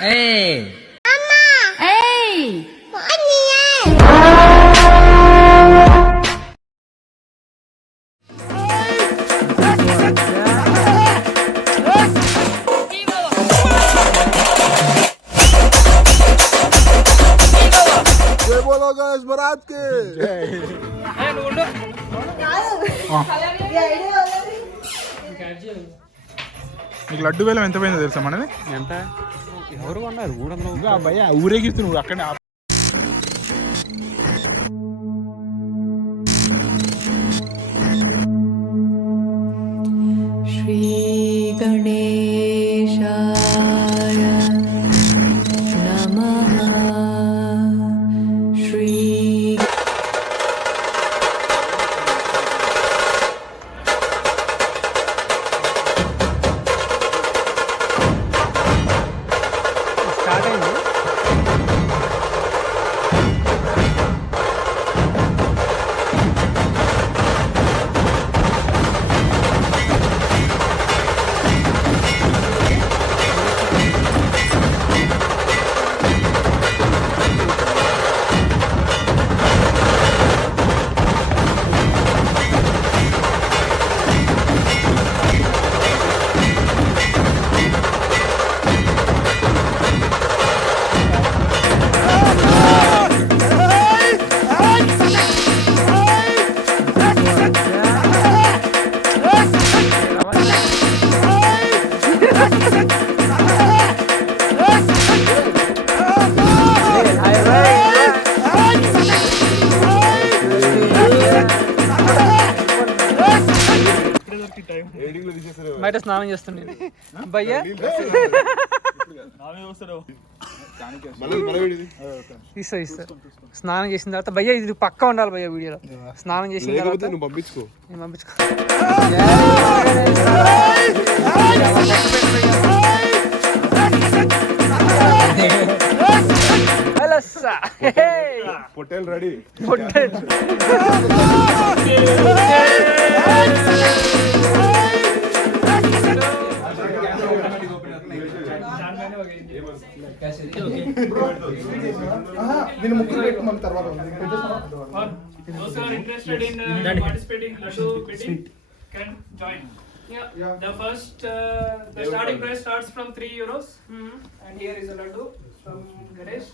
Hey! Hey! जय बोलो गणेश महाराज के నీకు లడ్డు వేలం ఎంత పోయిందో తెలుసా మనది ఎంత ఎవరు కొన్నారు 300 ఇంకా భయ్యా ఊరేగిస్తున్నాడు అక్కడనే श्री गणेशाय नमः श्री స్టార్ట్ అయింది బయట స్నానం చేస్తుండే భయ్యా ఇస్తా స్నానం చేసిన తర్వాత భయ్యా ఇది పక్కా ఉండాలి భయ్యా వీడియోలో స్నానం చేసిన తర్వాత నువ్వు పంపించుకో నేను పంపించుకో హలో పొట్టేల్ రెడీ నేను ముగ్గురు పెట్టుకున్నాను తర్వాత Those who are interested in participating Laddu bidding can join. Yeah. The first, the starting price starts from 3 euros, and here is a Laddu from Ganesh.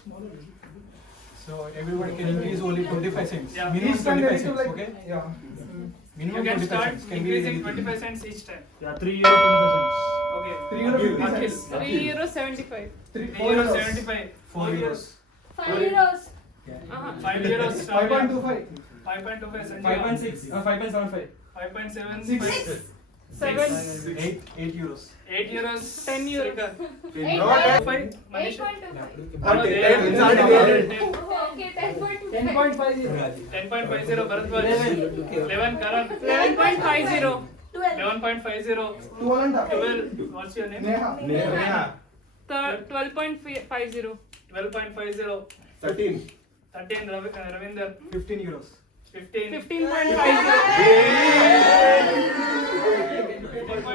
So everybody can increase only 25 cents Yeah. Minimum 25 cents okay You minimum can 25 start cents can be increasing 25 cents each time. yeah 3 euro 25 cents Okay. 3 euro 50 Akhil. cents €3.75. 3 €3.75. 4 euros 5 euros. 5 euros. 5.25 5.25 cents. 5.6 5.75 5.75. 8 euros 8 euros. 10 euros. Srikar. 5. Manish. 10.50 Bharatwaj. 11 Karan. 11.50. 11.50. 12. What's your name? Neha 12.50. 12.50. 13 Ravinder. 15 euros 15. 15.50.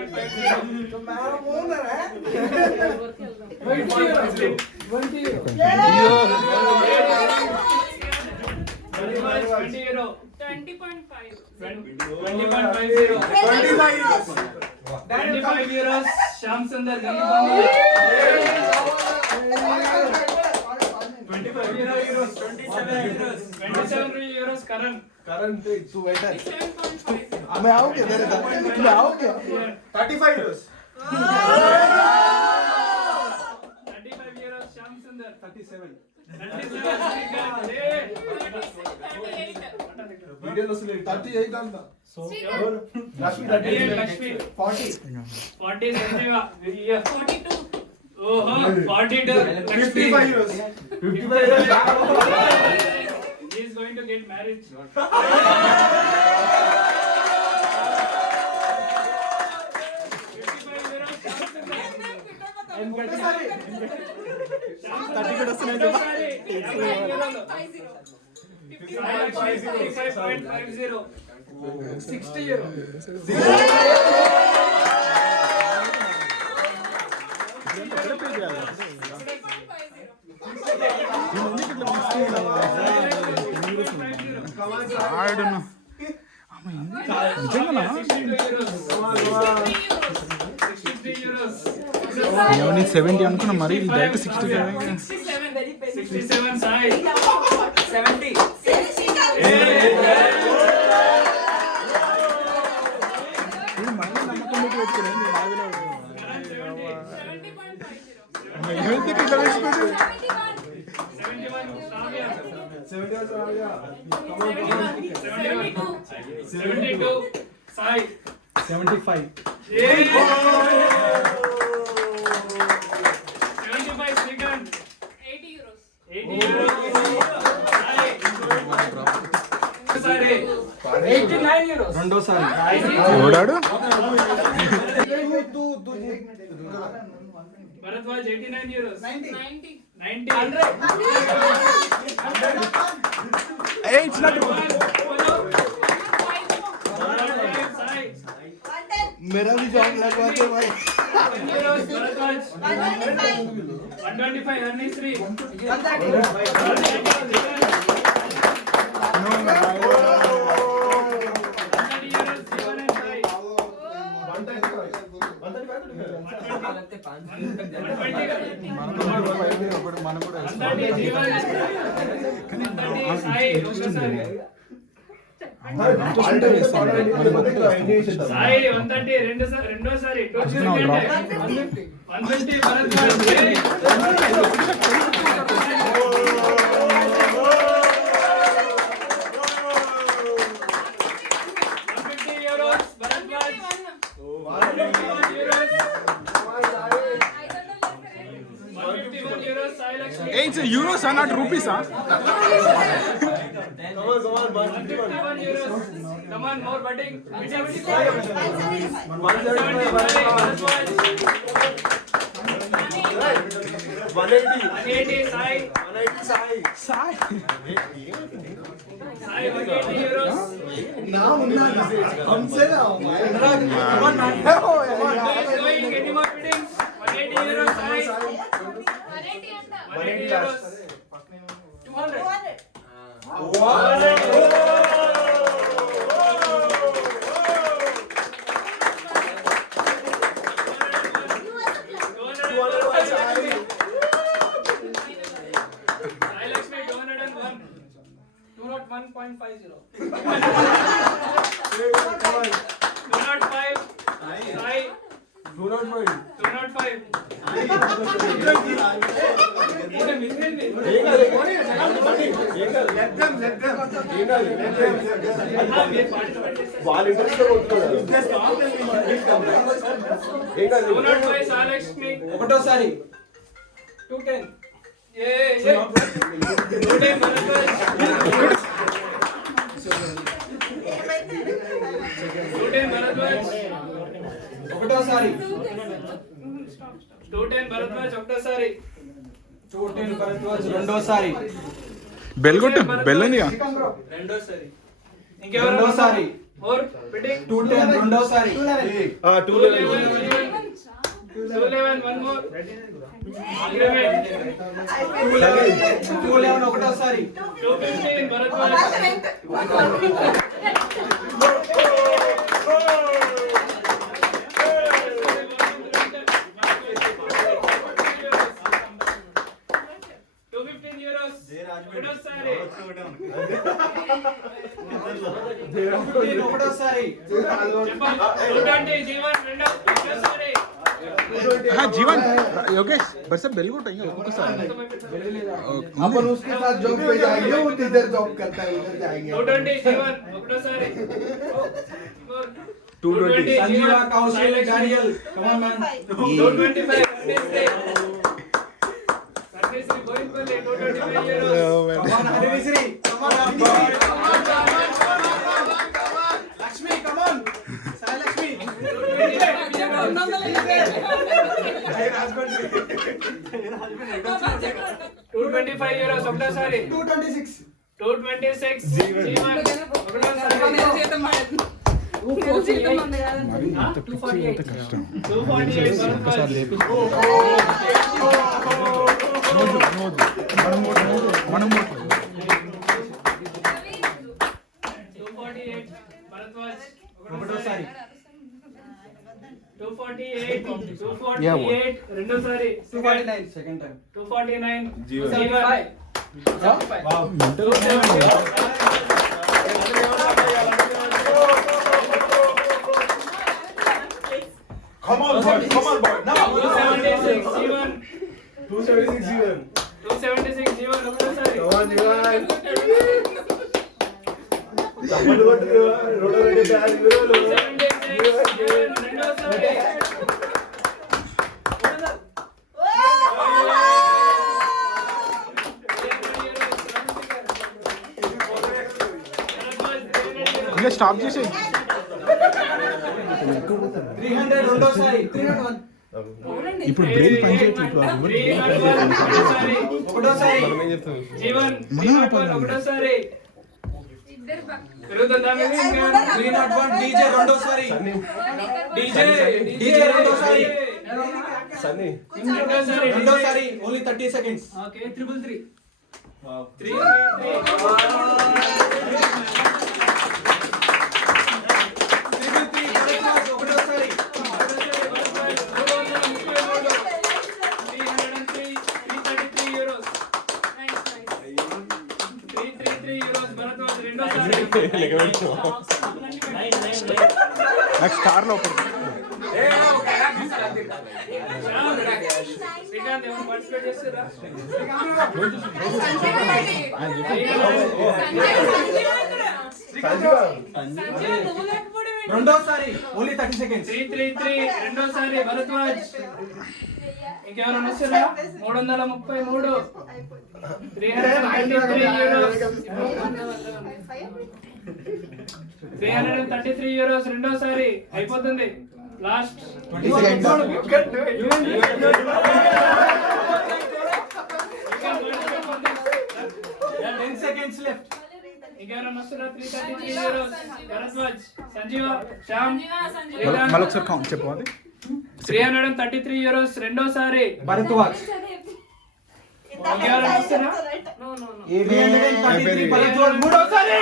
20 euro. 20.5. 25 euros. Shyam Sundar Ganipandi. 25 euros. 27 euros Karan. तू waiter 7.5. मैं आओगे तेरे साथ मैं आओगे 35 euros 35 euros Shyam Sundar. 37 video तो select 38 डालना so Lakshmi Lakshmi. 40 40 Sanjeeva. 42. Oh, 42. 55 euros 55 euros He is going to get married. 60 euro. ఎక్కడ పే చేయాలి 60.50. ఆడును నిజంగా 63 euros. నేను 70 అనుకున్నా మరి డైరెక్ట్ 60 67 Sai. 70. మళ్ళీ నమ్మకం పెట్టి పెట్టుకుని 72 Sai. 75. 75 Srikanth. 80 euros. 80 euros. Sai. 89 euros. రెండోసారి ఓడాడు Bharadwaj 89 euros. 90. 90. ఏ ఇచ్చినట్టు Sai. मेरा भी जॉब लगवाते भाई 10 euros Bharadwaj. 125 Harnisri. 130 euros Jeevan and Sai. 130 Jeevan. 130 Sai. ఒకసారి. Sai 130 రెండోసారి 150 Bharadwaj. 150 euros Bharadwaj. 151 euros. 151 euros Sai Lakshmi. A it's euros ఆ నాట్ రూపీస్ ఆ 151 euros. Come on, more betting. 175 180 Sai. 180 euros. नाम उन्ना हमसे ना Going any more bidding? 180 euros Sai. 180 euros. 200. Sai Lakshmi 201. 201.50. 205. Sai. 205. వాళ్ళు interest కొడుతున్నారు 205 Sai Lakshmi. ఒకటోసారి 210. 210 Bharadwaj. 210 Bharadwaj. ఒకటోసారి 210 Bharadwaj ఒకటోసారి. 210 భరద్వాజ్ రెండోసారి. బెల్ కొట్టు బెల్ ఉందిగా రెండోసారి. ఇంకెవరు? రెండోసారి. More bidding. 210 రెండోసారి. 211 one more. Agreement. 211 ఒకటోసారి. 215 Bharadwaj. 215 euros. ఒకటోసారి. 215 ఒకటోసారి. 220 జీవన్ ఒకటోసారి. జీవన్ योगेश बस बेल కొట్టు ఇంకా ఒక్కొక్కసారి अपन उसके साथ जॉब पे जाएंगे वो इधर जॉब करता है उधर जाएंगे 220 జీవన్ ఒకటోసారి. 220 Sanjeeva Kaushal Gadiyal come on man. 225 Sarnesri Goindpalli 225 euros. Come on Harishri. Come on Lakshmi. Come on Sai Lakshmi. 225 euros ఒకటోసారి. 226. 226 జీవన్ ఒకటోసారి. రెండోసారి 249 second time. 249 Jeevan Come on, boy. Come on, boy. Now. 276 Jeevan 276 even. 276 Jeevan ఒకటోసారి Come on, Jivan. తమ్ముడు కొట్టు రోడ్ రెడ్డి బ్యాగ్ వీరులు. 276 జీవన్ రెండోసారి ఇంకా స్టాప్ చేసి 300 రెండోసారి 301 ఇప్పుడు బ్రెయిన్ పని చేయట్లేదు ఒకటోసారి జీవన్ ఒకటోసారి పెరుగుతుందా 301 డీజే రెండోసారి డీజే రెండోసారి రెండోసారి ఓన్లీ 30 seconds. ఓకే 333 ఒకటోసారి 333 euros. 333 euros భరద్వాజ్ రెండోసారి నాకు స్టార్ లో ఒకటి శ్రీకాంత్ ఏమైనా పార్టిసిపేట్ చేస్తారా రెండోసారి ఓన్లీ 30 seconds. 333 రెండోసారి భరద్వాజ్ ఇంకెవరైనా వస్తారా 333 333 euros రెండోసారి అయిపోతుంది లాస్ట్ 20 seconds. 10 seconds left. ఇంకెవరైనా వస్తారా 333 euros భరద్వాజ్ సంజీవ శ్యామ్ మళ్ళీ ఒకసారి కౌంట్ చెప్పు అది 333 euros రెండోసారి భరద్వాజ్. ఇంకెవరైనా వస్తారా 333 భరద్వాజ్ మూడోసారి.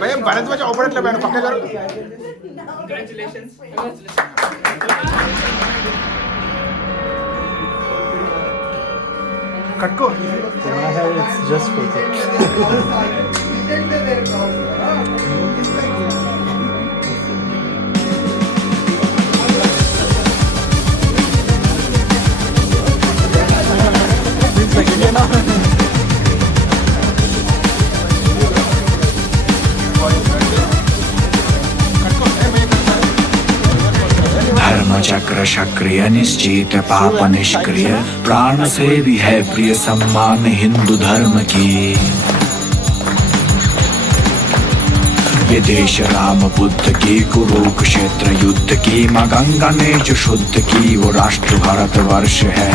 భయ భరద్వాజ్ అవపడట్లే పైన పక్క గారు కంగ్రాచులేషన్స్ కట్టుకో धर्म चक्र सक्रिय निश्चित पाप निष्क्रिय प्राण से भी है प्रिय सम्मान हिंदू धर्म की। ये देश राम बुद्ध की कुरुक्षेत्र युद्ध की माँ गंगा ने जो शुद्ध की वो राष्ट्र भारत वर्ष है।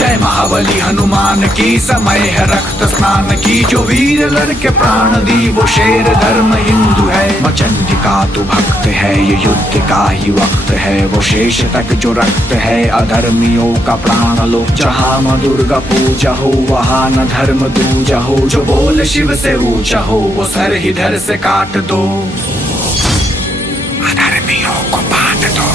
जय महाबली हनुमान की समय है रक्त स्नान की जो वीर लड़के प्राण दी वो शेर धर्म हिंदू है। माँ चंडिका तो भक्त है ये युद्ध का ही वक्त है वो शेष तक जो रक्त है अधर्मियों का प्राण लो। जहाँ माँ दुर्गा पूजा हो वहाँ न धर्म दूजा हो जो बोल शिव से ऊंचा हो वो सर ही धर से काट दो अधर्मियों को बांट दो।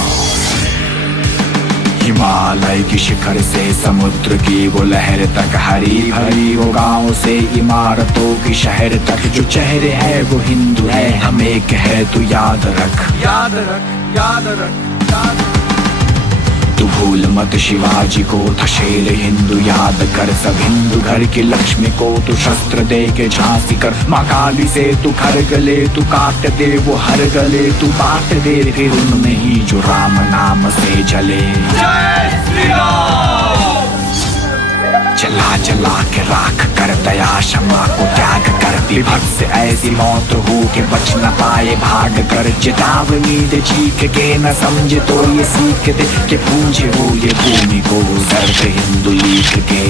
ये हिमालय की शिखर से समुद्र की वो लहर तक, हरी भरी वो गांव से इमारतों की शहर तक, जो चेहरे है वो हिंदू है, हम एक है तू याद रख, याद रख, याद रख, याद रख। तू भूल मत शिवाजी को था शेर हिंदू याद कर, सब हिंदू घर की लक्ष्मी को तू शस्त्र दे के झांसी कर, माँ काली से तू खर गले, तू काट दे वो हर गले, तू बांट दे फिर उनमें ही जो राम नाम से जले। जय श्री राम। जला जला के राख कर दया क्षमा को त्याग कर, विभक्त से ऐसी मौत हो के बच न पाए भाग कर, चेतावनी दे चीख के न समझे तो ये सीख दे के पूजे वो ये भूमि को सर्व हिंदू लिख के।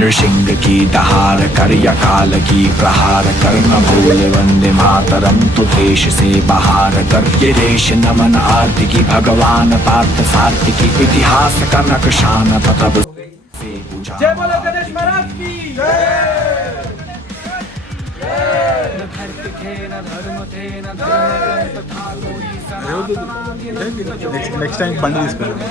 नृसिंह की दहार कर या काल की प्रहार कर, न भूल वंदे मातरम तो देश से बाहर कर, ये देश नमन आरती की भगवान पार्थ सारथी की, इतिहास का नक्शान तब से पूजा। जय बोलो गणेश महाराज की నెక్స్ట్ టైం బండి తీసుకెళ్ళండి.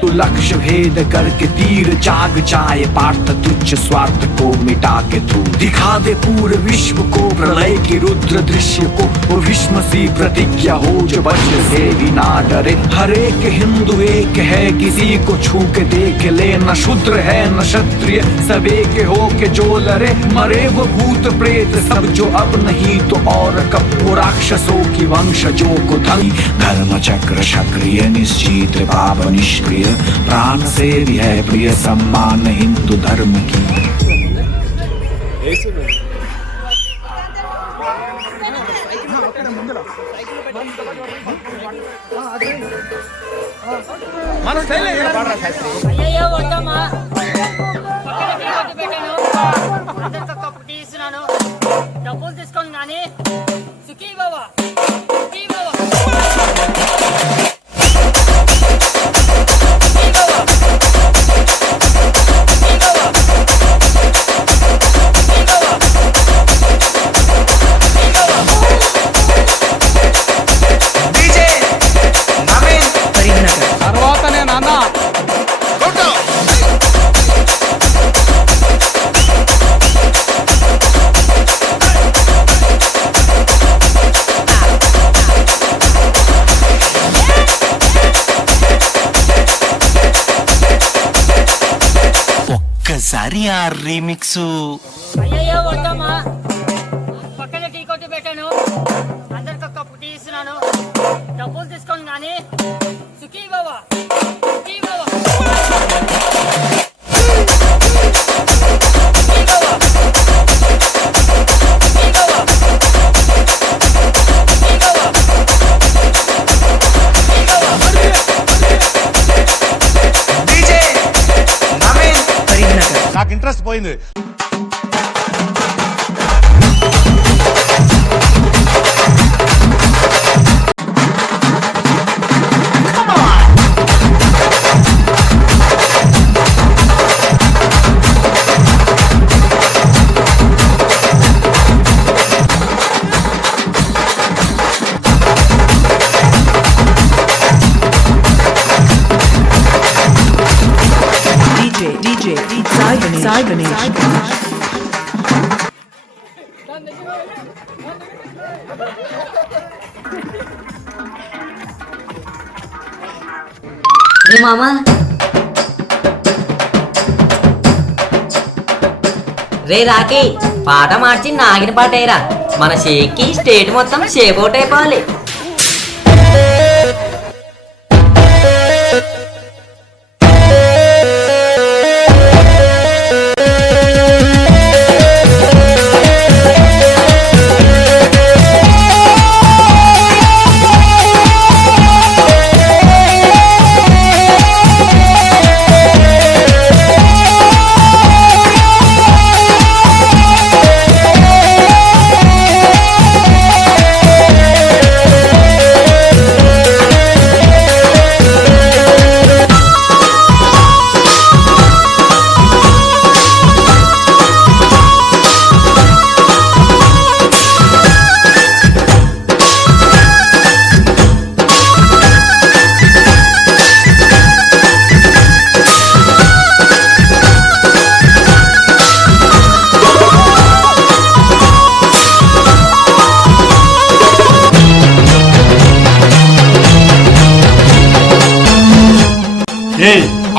तू लक्ष्य भेद करके तीर जाग जाए पार्थ, तुच्छ स्वार्थ को मिटा के तू दिखा दे पूरे विश्व को, प्रलय की रुद्र दृश्य को, वो भीष्म सी प्रतिज्ञा हो जो वज्र से भी ना डरे, हर एक हिंदू एक है किसी को छू के देख ले, न शूद्र है न क्षत्रिय सब एक हो के जो लड़े, मरे वो भूत प्रेत सब जो अब नहीं तो और कब, वो राक्षसों की वंशजों को धन, धर्म चक्र सक्रिय निश्चित पाप निष्क्रिय, प्राण से भी है प्रिय सम्मान हिंदू धर्म की। అయ్యయ్యో వద్దమ్మా, పక్కన టీ పెట్టాను, అందరితో కప్పు టీ ఇస్తున్నాను, డబ్బులు తీసుకొని కానీ సుఖీ బాబా, సుఖీ బాబా, తర్వాతనే నాన్న ఒక్కసారి ఆ రీమిక్స్. అయ్యయ్యో వద్దమ్మా, పక్కన టీ కొట్టి పెట్టాను, అందరితో కప్పు టీ ఇస్తున్నాను, డబ్బులు తీసుకొని కానీ సుఖీ బాబా, సుఖీ బాబా, సుఖీ బాబా, సుఖీ బాబా, సుఖీ బాబా, సుఖీ బాబా. నాకు ఇంట్రెస్ట్ పోయింది. DJ Sai Ganesh. ఏ మామా, రే రాకి పాట మార్చి నాగిన పాట వేయరా, మన షేక్కి స్టేట్ మొత్తం షేక్ అవుట్ అయిపోవాలి.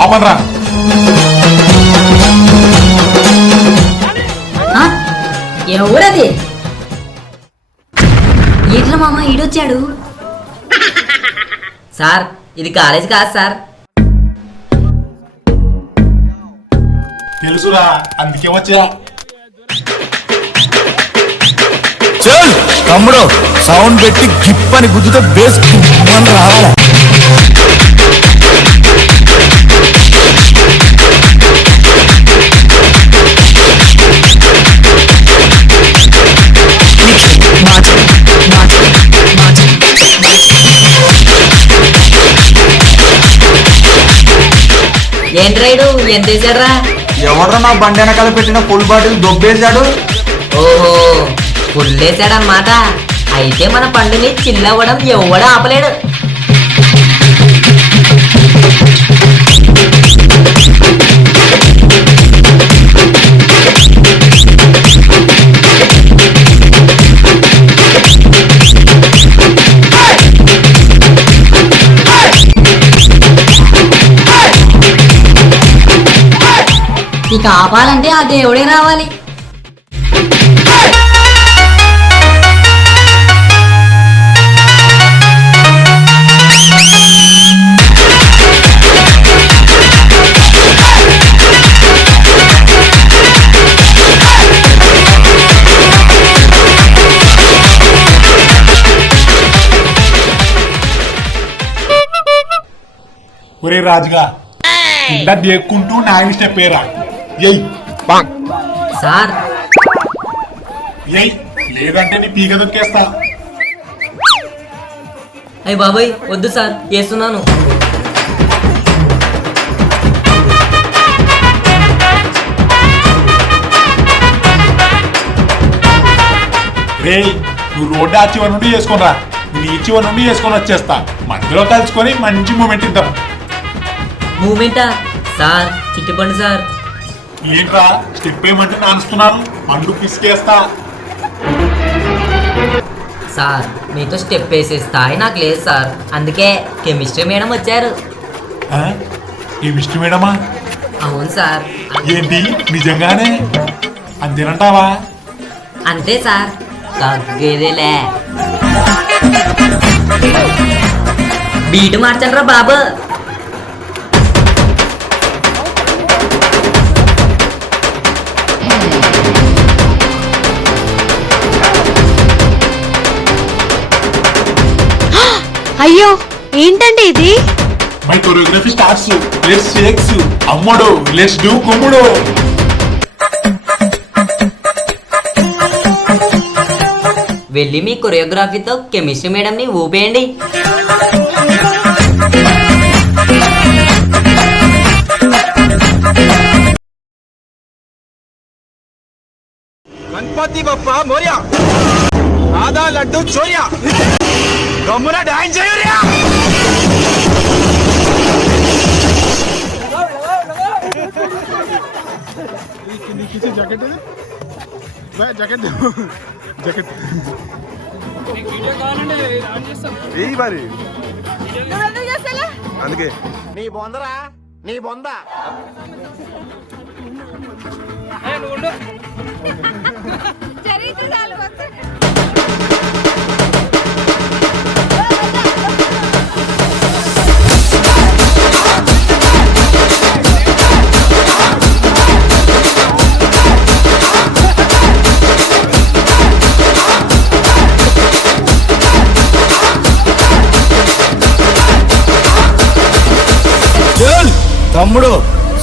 ఆపనరా. ఎవరది ఏంట్రా మామ ఈడొచ్చాడు? సార్ ఇది కాలేజ్ కాదు సార్. తెలుసురా, అందుకే వచ్చా. తమ్ముడు సౌండ్ పెట్టి గిప్ అని గుద్దుతో బేస్ రావాలి. ఏంట్రాయుడు ఎంత వేసాడ్రా? ఎవడ్రా నా బండి వెనకాల పెట్టిన ఫుల్ బాటిల్ దొబ్బేశాడు? ఓహో ఫుల్ వేసాడనమాట. అయితే మన పండుని చిల్లవ్వడం ఎవడ ఆపలేడు. ఇక ఆపాలంటే ఆ దేవుడే రావాలి. ఒరే రాజుగా కింద దేక్కుంటూ నాయన స్టెప్ ఏరా. ఎయ్ సార్ ఎయ్, లేదంటే నీ పీక దొక్కేస్తా. అయ్య బాబాయ్ వద్దు సార్, వేస్తున్నాను. రే నువ్వు రోడ్డు ఆ చివరి నుండి చేసుకుని రా, నీ చివరి నుండి చేసుకొని వచ్చేస్తా. మధ్యలో కలుసుకొని మంచి మూమెంట్ ఇద్దాం. మూమెంటా సార్? చిట్టుపండి సార్. ఏంట్రా స్టెప్ ఏమంటే నానుస్తున్నారు, పండు పిసికేస్తా. సార్ మీతో స్టెప్ వేసే స్థాయి నాకు లేదు సార్, అందుకే కెమిస్ట్రీ మేడం వచ్చారు. కెమిస్ట్రీ మేడమా? అవును సార్. ఏంటి నిజంగానే అంతేనంటావా? అంతే సార్, తగ్గేదేలే. బీటు మార్చండ్రా బాబు. అయ్యో ఏంటండి ఇది? My choreography starts. Let's shakes అమ్మడు, లెట్స్ డూ కుమ్ముడు. వెళ్ళి మీ కొరియోగ్రఫీతో కెమిస్ట్రీ మేడంని ఊపేయండి. గణపతి బప్పా మోరియా, ఆదా లడ్డు చోరియా, గమ్మున డాన్స్ చేయరియా. జాకెట్ జాకెట్ జాకెట్ ఏయ్ మరి అందుకే నీ బొందరా, నీ బొంద. తమ్ముడు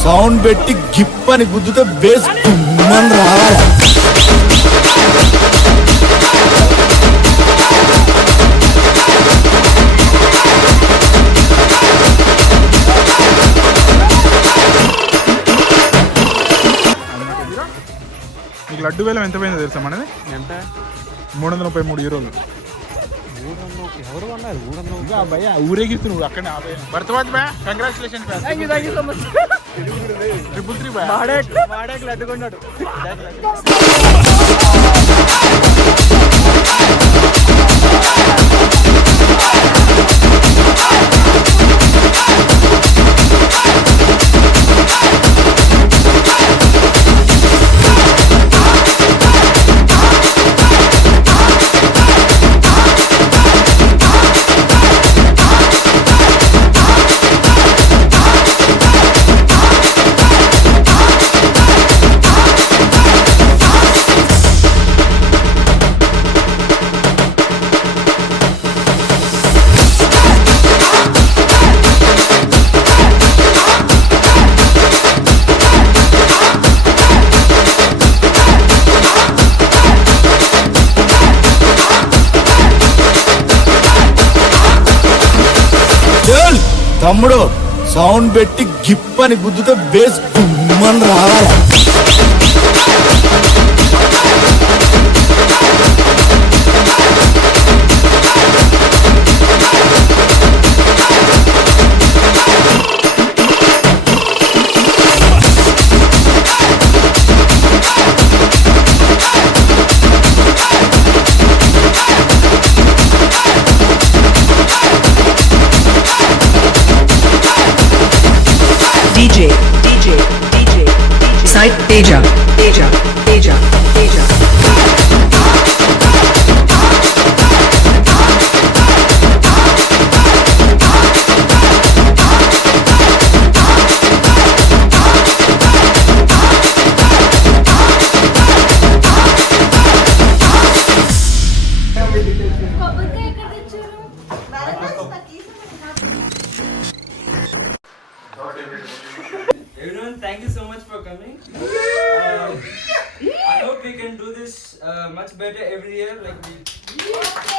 సౌండ్ పెట్టి గిప్ అని గుద్దుతో బేస్ గుమ్మని రావాలి. మీకు లడ్డు వేలం ఎంత పోయిందో తెలుసా మనది? ఎంత? 333 యూరోలు. ఎవరు అన్నారు 300? భయ్యా ఊరేగిస్తు నువ్వు అక్కడనే ఆ భయ్యా. బర్తవాద్ భయ్యా, కంగ్రాచులేషన్ భయ్యా. Thank you so much. 333 భయ్యా. మాడేక్ లడ్డుకున్నాడు. తమ్ముడు సౌండ్ పెట్టి గిప్ అని గుద్దుతో బేస్ గుమ్మని రావాలి. Site Teja. Everyone, thank you so much for coming. I hope we can do this much better every year. Like we